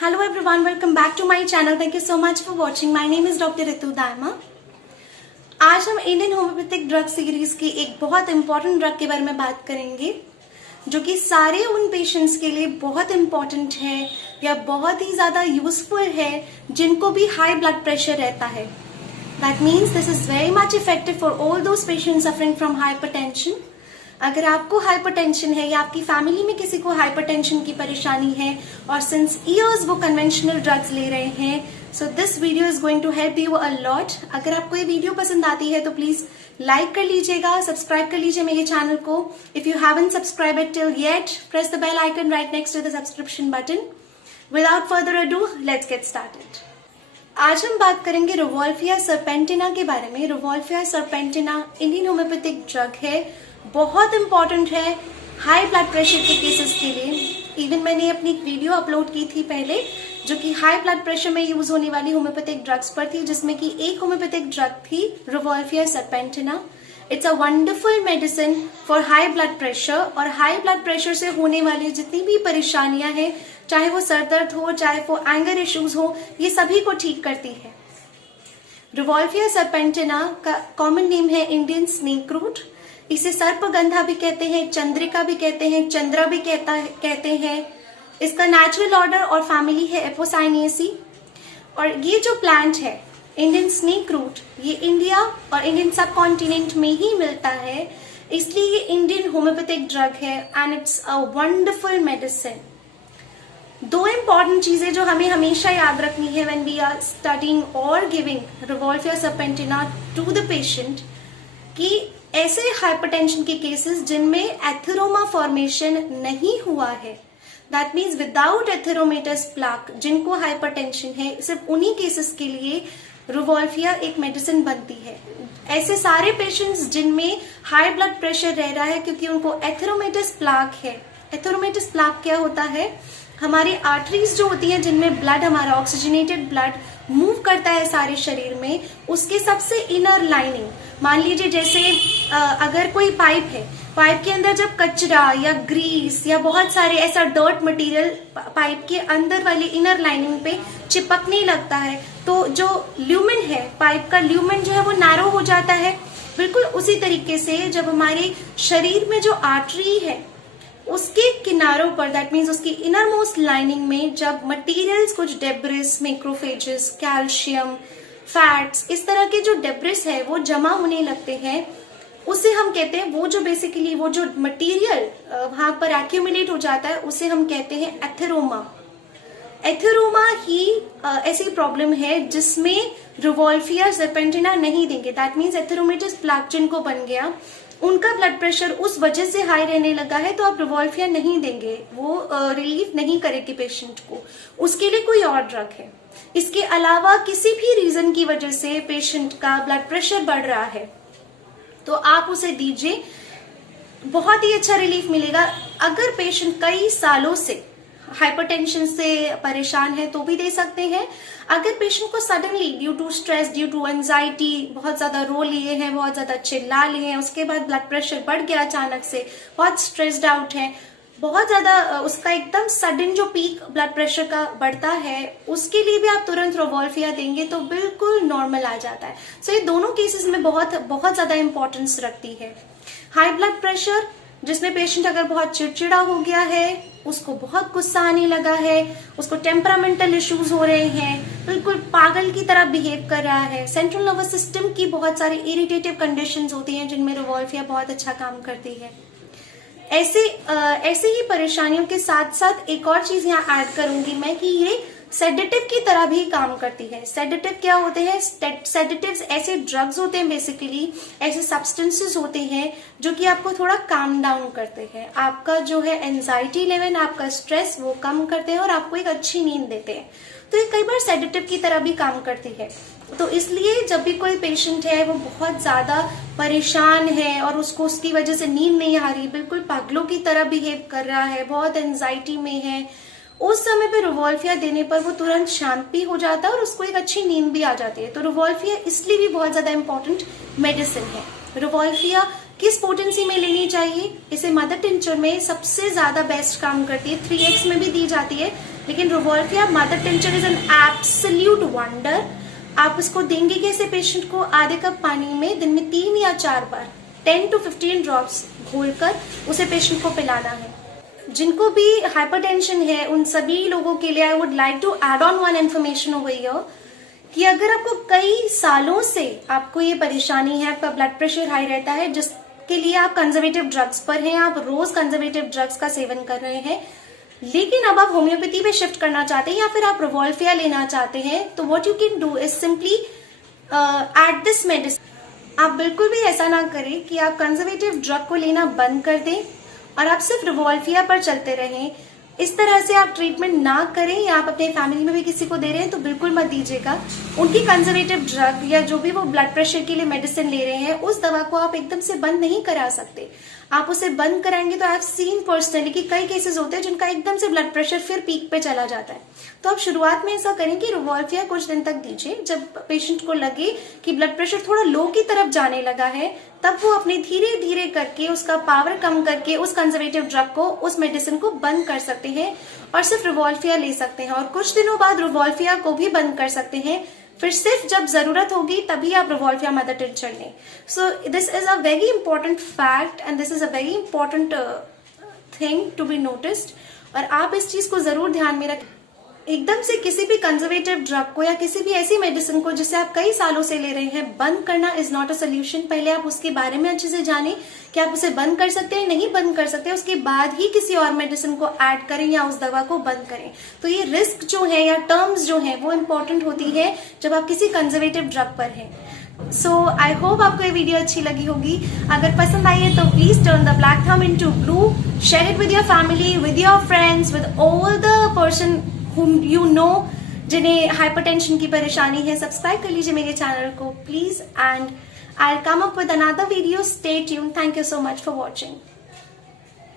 Hello everyone, welcome back to my channel. Thank you so much for watching. My name is Dr. Ritu Daima. आज हम Indian homoeopathic drug series की एक बहुत important drug के बारे में बात करेंगे जो कि सारे उन पेशेंट्स के लिए बहुत इंपॉर्टेंट है या बहुत ही ज्यादा यूजफुल है जिनको भी हाई ब्लड प्रेशर रहता है. That means this is very much effective for all those patients suffering from hypertension. अगर आपको हाइपरटेंशन है या आपकी फैमिली में किसी को हाइपरटेंशन की परेशानी है और सिंस ईयर्स वो कन्वेंशनल ड्रग्स ले रहे हैं, so this video is going to help you a lot. अगर आपको ये वीडियो पसंद आती है तो प्लीज लाइक कर लीजिएगा, सब्सक्राइब कर लीजिए मेरे चैनल को. If you haven't subscribe it till yet, press the bell icon right next to the subscription button. Without further ado, let's get started. आज हम बात करेंगे रोवोल्फिया सर्पेंटिना के बारे में. Rauwolfia serpentina Indian homoeopathic drug है, बहुत इंपॉर्टेंट है हाई ब्लड प्रेशर के केसेस के लिए. इवन मैंने अपनी एक वीडियो अपलोड की थी पहले जो कि हाई ब्लड प्रेशर में यूज होने वाली होम्योपैथिक ड्रग्स पर थी, जिसमें कि एक होम्योपैथिक ड्रग थी rauvolfia सर्पेंटिना. It's a wonderful medicine for high blood pressure. और हाई ब्लड प्रेशर से होने वाली जितनी भी परेशानियां हैं, चाहे वो सर दर्द हो, चाहे वो एंगर इश्यूज हो, ये सभी को ठीक करती है. रोवोल्फिया सर्पेंटिना का कॉमन नेम है इंडियन स्नेक रूट. इसे सर्पगंधा भी कहते हैं, चंद्रिका भी कहते हैं, चंद्रा भी कहते हैं. इसका नेचुरल ऑर्डर और फैमिली है एपोसाइनेसी. और ये जो प्लांट है इंडियन स्नेक रूट, ये इंडिया और इंडियन सब कॉन्टिनेंट में ही मिलता है, इसलिए ये इंडियन होम्योपैथिक ड्रग है and it's a wonderful medicine. दो इंपॉर्टेंट चीजें जो हमें हमेशा याद रखनी है व्हेन वी आर स्टडीइंग और giving rauwolfia serpentina to the patient, कि ऐसे हाइपरटेंशन के केसेस जिनमें एथेरोमा फॉर्मेशन नहीं हुआ है, that means without atheromatous plaque, जिनको हाइपरटेंशन है, सिर्फ उन्हीं केसेस के लिए रोवोल्फिया एक मेडिसिन बनती है. ऐसे सारे पेशेंट्स जिनमें हाई ब्लड प्रेशर रह रहा है क्योंकि उनको एथेरोमेटस प्लाक है. एथेरोमेटस प्लाक क्या होता है? हमारी आर्टरीज जो होती हैं जिनमें ब्लड, हमारा ऑक्सीजनेटेड ब्लड मूव करता है सारे शरीर में, उसके सबसे इनर लाइनिंग, मान लीजिए जैसे अगर कोई पाइप है, पाइप के अंदर जब कचरा या ग्रीस या बहुत सारे ऐसा डर्ट मटेरियल पाइप के अंदर वाली इनर लाइनिंग पे चिपकने लगता है, तो जो ल्यूमेन है, पाइप का ल्यूमेन जो है वो नैरो हो जाता है. बिल्कुल उसी तरीके से जब हमारे शरीर में जो आर्टरी है उसके किनारों पर, दैट मीन्स उसकी इनर मोस्ट लाइनिंग में जब मटेरियल्स, कुछ डेब्रिस, मैक्रोफेजेस, कैल्शियम, फैट्स, इस तरह के जो डेब्रिस है वो जमा होने लगते हैं, उसे हम कहते हैं, वो जो बेसिकली वो जो मटेरियल वहां पर एक्यूमुलेट हो जाता है उसे हम कहते हैं एथेरोमा. एथेरोमा ही ऐसी प्रॉब्लम है जिसमें रोवोल्फिया सर्पेंटिना नहीं देंगे. दैट मीन्स एथेरोमेटस प्लाक जिनको बन गया, उनका ब्लड प्रेशर उस वजह से हाई रहने लगा है, तो आप रोवोल्फिया नहीं देंगे, वो रिलीफ नहीं करेगी पेशेंट को. उसके लिए कोई और ड्रग है. इसके अलावा किसी भी रीजन की वजह से पेशेंट का ब्लड प्रेशर बढ़ रहा है तो आप उसे दीजिए, बहुत ही अच्छा रिलीफ मिलेगा. अगर पेशेंट कई सालों से हाइपरटेंशन से परेशान है तो भी दे सकते हैं. अगर पेशेंट को suddenly due to stress, due to anxiety, बहुत ज्यादा रो लिए हैं, बहुत ज्यादा चिल्ला लिए हैं, उसके बाद ब्लड प्रेशर बढ़ गया अचानक से, बहुत स्ट्रेस्ड आउट है, बहुत ज्यादा उसका एकदम सडन जो पीक ब्लड प्रेशर का बढ़ता है, उसके लिए भी आप तुरंत रोवोल्फिया देंगे तो बिल्कुल नॉर्मल आ जाता है. सो ये दोनों केसेस में बहुत बहुत ज्यादा इंपॉर्टेंस रखती है. हाई ब्लड प्रेशर जिसमें पेशेंट अगर बहुत चिड़चिड़ा हो गया है, उसको बहुत गुस्सा आने लगा है, उसको टेम्परामेंटल इश्यूज हो रहे हैं, बिल्कुल पागल की तरह बिहेव कर रहा है, सेंट्रल नर्वस सिस्टम की बहुत सारी इरिटेटिव कंडीशंस होती हैं जिनमें रोवोल्फिया बहुत अच्छा काम करती है. ऐसे ही परेशानियों के साथ साथ एक और चीज यहाँ ऐड करूंगी मैं कि ये सेडेटिव की तरह भी काम करती है. सेडेटिव क्या होते हैं? सेडेटिव्स ऐसे ड्रग्स होते हैं, बेसिकली ऐसे सब्सटेंसेस होते हैं जो कि आपको थोड़ा काम डाउन करते हैं. आपका जो है एंजाइटी लेवल, आपका स्ट्रेस वो कम करते हैं और आपको एक अच्छी नींद देते हैं. तो ये कई बार सेडेटिव की तरह भी काम करती है. तो इसलिए जब भी कोई पेशेंट है वो बहुत ज्यादा परेशान है और उसको उसकी वजह से नींद नहीं आ रही, बिल्कुल पागलों की तरह बिहेव कर रहा है, बहुत एंजाइटी में है, उस समय पे रोवोल्फिया देने पर वो तुरंत शांत भी हो जाता है और उसको एक अच्छी नींद भी आ जाती है. तो रोवोल्फिया इसलिए भी बहुत ज्यादा इंपॉर्टेंट मेडिसिन है. रोवोल्फिया किस पोटेंसी में लेनी चाहिए? इसे मदर टिंचर में सबसे ज्यादा बेस्ट काम करती है, 3x में भी दी जाती है, लेकिन rauwolfia mother tincture is an absolute wonder. आप उसको देंगे कैसे पेशेंट को, आधे कप पानी में दिन में 3 या 4 बार 10 to 15 ड्रॉप्स घोलकर उसे पेशेंट को पिलाना है। जिनको भी हाइपरटेंशन है उन सभी लोगों के लिए I would like to add on one information over here कि अगर आपको कई सालों से आपको ये परेशानी है, आपका ब्लड प्रेशर हाई रहता है, जिसके लिए आप कंजर्वेटिव ड्रग्स पर हैं, आप रोज कंजर्वेटिव ड्रग्स का सेवन कर रहे हैं, लेकिन अब आप होम्योपैथी पे शिफ्ट करना चाहते हैं या फिर आप रिवॉल्फिया लेना चाहते हैं, तो what you can do is simply at this medicine. आप बिल्कुल भी ऐसा ना करें कि आप कंजर्वेटिव ड्रग को लेना बंद कर दें और आप सिर्फ रिवॉल्फिया पर चलते रहें। इस तरह से आप ट्रीटमेंट ना करें या आप अपने फैमिली में भी किसी को दे रहे हैं तो बिल्कुल मत दीजिएगा। उनकी कंजर्वेटिव ड्रग या जो भी वो ब्लड प्रेशर के लिए मेडिसिन ले रहे हैं उस दवा को आप एकदम से बंद नहीं करा सकते। आप उसे बंद कराएंगे तो आई हैव सीन पर्सनली कि कई केसेस होते हैं जिनका एकदम से ब्लड प्रेशर फिर पीक पे चला जाता है। तो आप शुरुआत में ऐसा करें कि रिवॉल्फिया कुछ दिन तक दीजिए। जब पेशेंट को लगे कि ब्लड प्रेशर थोड़ा लो की तरफ जाने लगा है तब वो अपने धीरे धीरे करके उसका पावर कम करके उस कंजर्वेटिव ड्रग को, उस मेडिसिन को बंद कर सकते हैं और सिर्फ रिवॉल्फिया ले सकते हैं। और कुछ दिनों बाद रिवॉल्फिया को भी बंद कर सकते हैं। फिर सिर्फ जब जरूरत होगी तभी आप रिवॉल्फिया मदर टिंचर लें। So this is a very important fact and this is a very important thing to be noticed. और आप इस चीज को जरूर ध्यान में रखें। एकदम से किसी भी कंजर्वेटिव ड्रग को या किसी भी ऐसी मेडिसिन को जिसे आप कई सालों से ले रहे हैं बंद करना इज नॉट अ सोल्यूशन। पहले आप उसके बारे में अच्छे से जानें कि आप उसे बंद कर सकते हैं, नहीं बंद कर सकते, उसके बाद ही किसी और मेडिसिन को ऐड करें या उस दवा को बंद करें। तो ये रिस्क जो है या टर्म्स जो है वो इम्पोर्टेंट होती है जब आप किसी कंजर्वेटिव ड्रग पर हैं। सो आई होप आपको ये वीडियो अच्छी लगी होगी। अगर पसंद आई है तो please turn the black thumb into blue, share it with your family, with your friends, with all the person whom you know जिन्हें हाइपरटेंशन की परेशानी है। सब्सक्राइब कर लीजिए मेरे चैनल को please and I will come up with another video. Stay tuned. Thank you so much for watching.